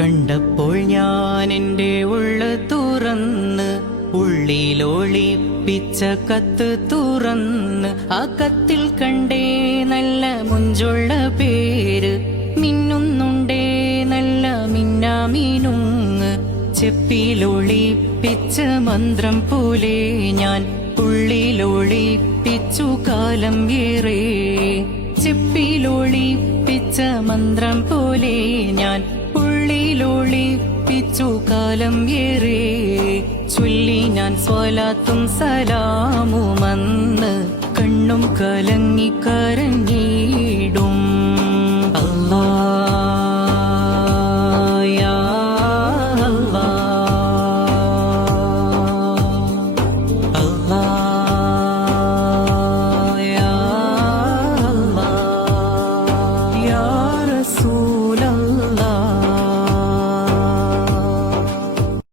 കണ്ടപ്പോൾ ഞാൻ എൻ്റെ ഉള്ള് തുറന്ന് ഉള്ളിലൊളിപ്പിച്ച കത്ത് തുറന്ന് ആ കത്തിൽ കണ്ടേ നല്ല മുഞ്ചുള്ള പേര് മിന്നുന്നുണ്ടേ നല്ല മിന്നാമിനുങ്ങ് ചെപ്പിലൊളിപ്പിച്ച മന്ത്രം പോലെ ഞാൻ ഉള്ളിലൊളിപ്പിച്ചു കാലം ഏറെ ചെപ്പിലൊളിപ്പിച്ച മന്ത്രം പോലെ ഞാൻ ഉള്ളിലൊളിപ്പിച്ചു കാലം ഏറെ ചൊല്ലി ഞാൻ സ്വലാത്തും സലാമുമന്ന് കണ്ണും കലങ്ങി കരഞ്ഞിടും. അല്ലാഹ്